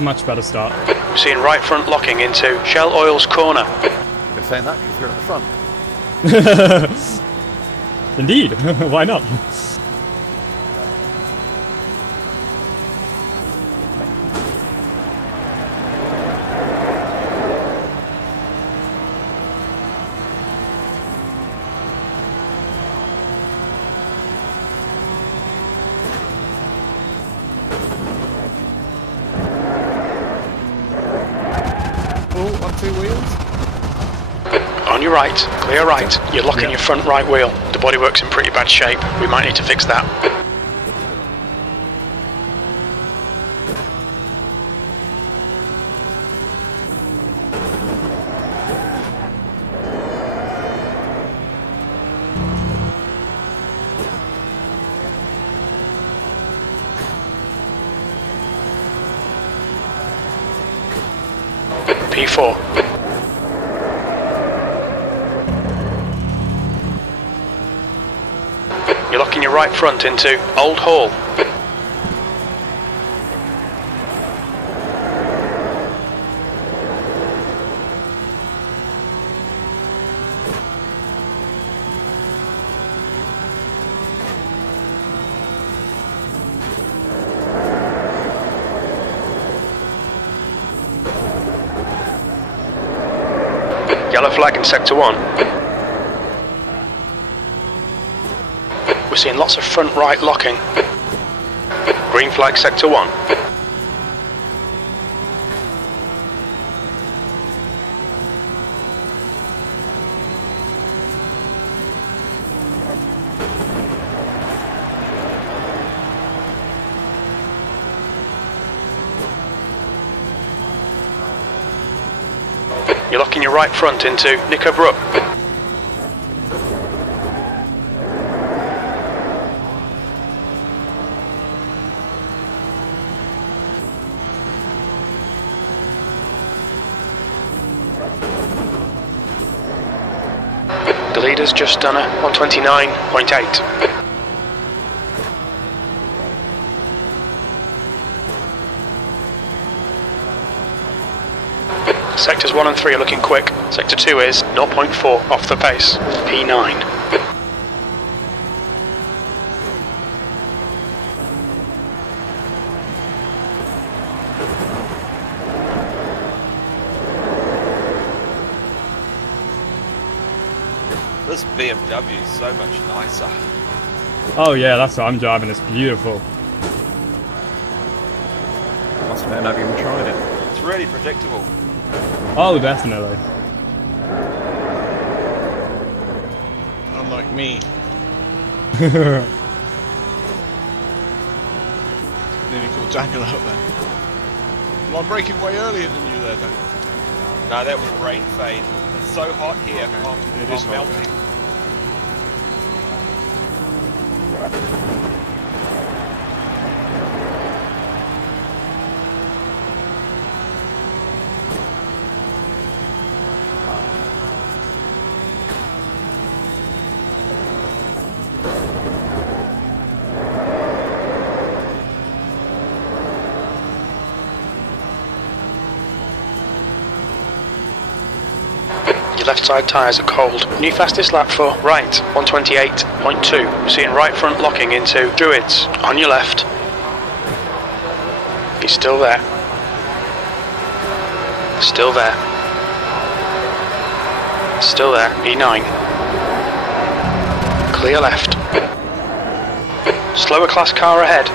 Much better start. We're seeing right front locking into Shell Oil's corner. You're saying that because you're at the front. Indeed. Why not? On your right, clear right. You're locking your front right wheel. The bodywork's in pretty bad shape. We might need to fix that. P4. You're locking your right front into Old Hall. Yellow flag in Sector 1. We're seeing lots of front right locking. Green flag Sector 1. You're locking your right front into Knickerbrook. The leader's just done a 129.8. Sectors 1 and 3 are looking quick. Sector 2 is 0.4 off the pace. P9. This BMW is so much nicer. Oh yeah, that's what I'm driving. It's beautiful. Must have not even tried it. It's really predictable. Oh, definitely. Unlike me. Nearly caught Daniel out there. Well, I'm braking way earlier than you there, Daniel. No, that was rain fade. It's so hot here. It is I'm hot, melting. Your left side tyres are cold. New fastest lap for right, 128.2. Seeing right front locking into Druids. On your left. He's still there. Still there. Still there. E9. Clear left. Slower class car ahead.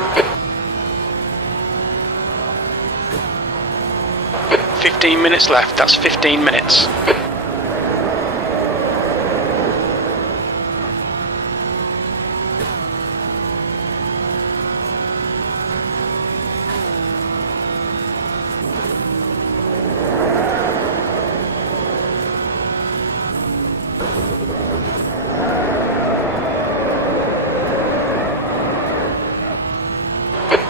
15 minutes left. That's 15 minutes.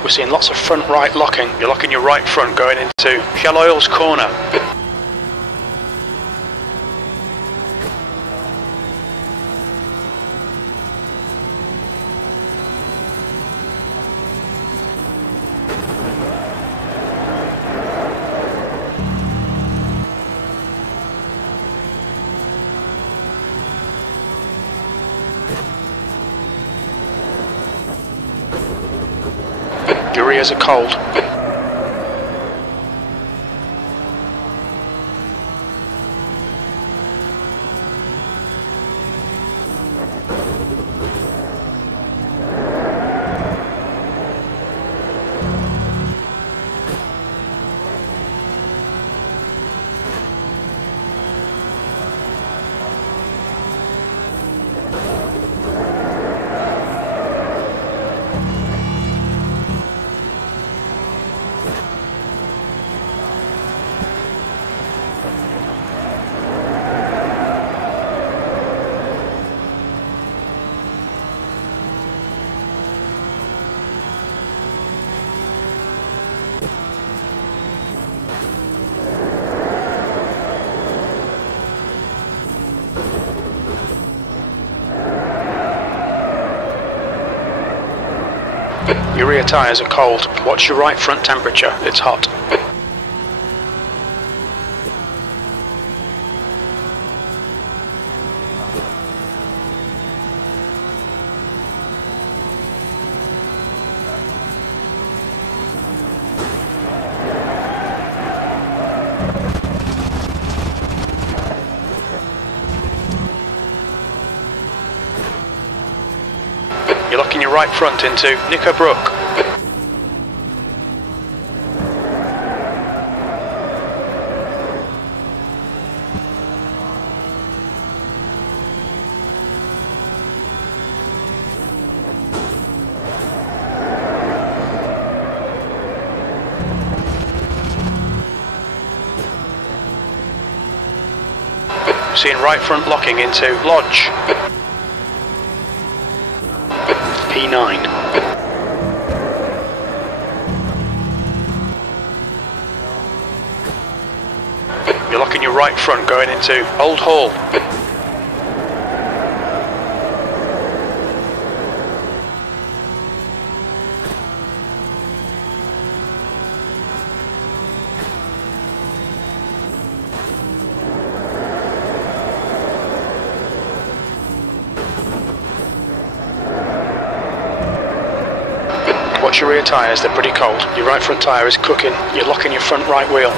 We're seeing lots of front right locking. You're locking your right front going into Shell Oil's corner. Your ears are cold. Your rear tyres are cold. Watch your right front temperature. It's hot. You're locking your right front into Knickerbrook. seeing right front locking into lodge. P9. You're locking your right front going into Old Hall. Watch your rear tyres, they're pretty cold. Your right front tyre is cooking. You're locking your front right wheel.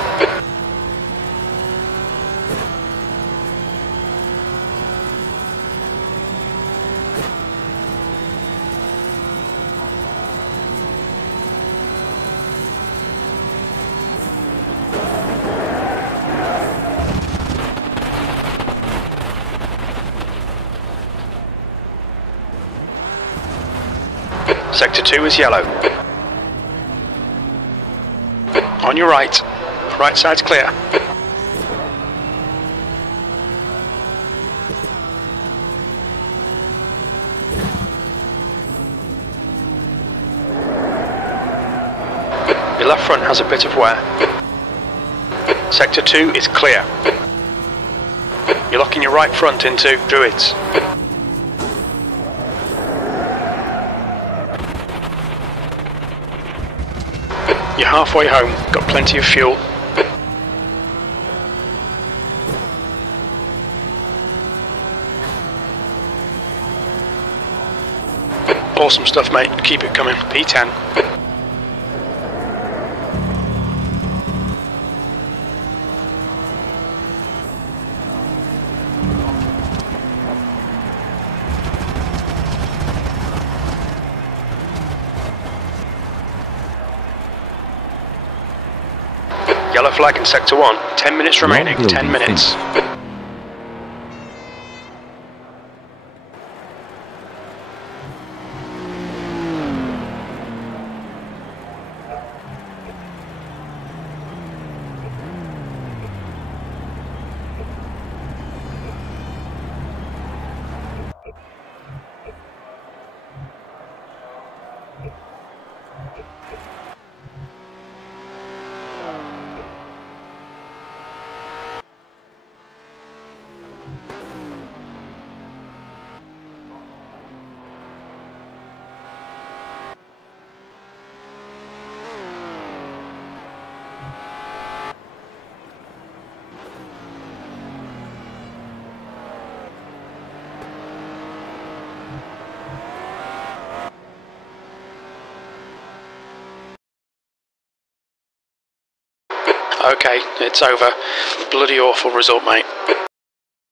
Sector 2 is yellow. On your right. Right side's clear. Your left front has a bit of wear. Sector 2 is clear. You're locking your right front into Druids. You're halfway home, got plenty of fuel. Awesome stuff, mate. Keep it coming. P10. Yellow flag in Sector 1, 10 minutes remaining, 10 minutes. Okay, it's over. Bloody awful result, mate.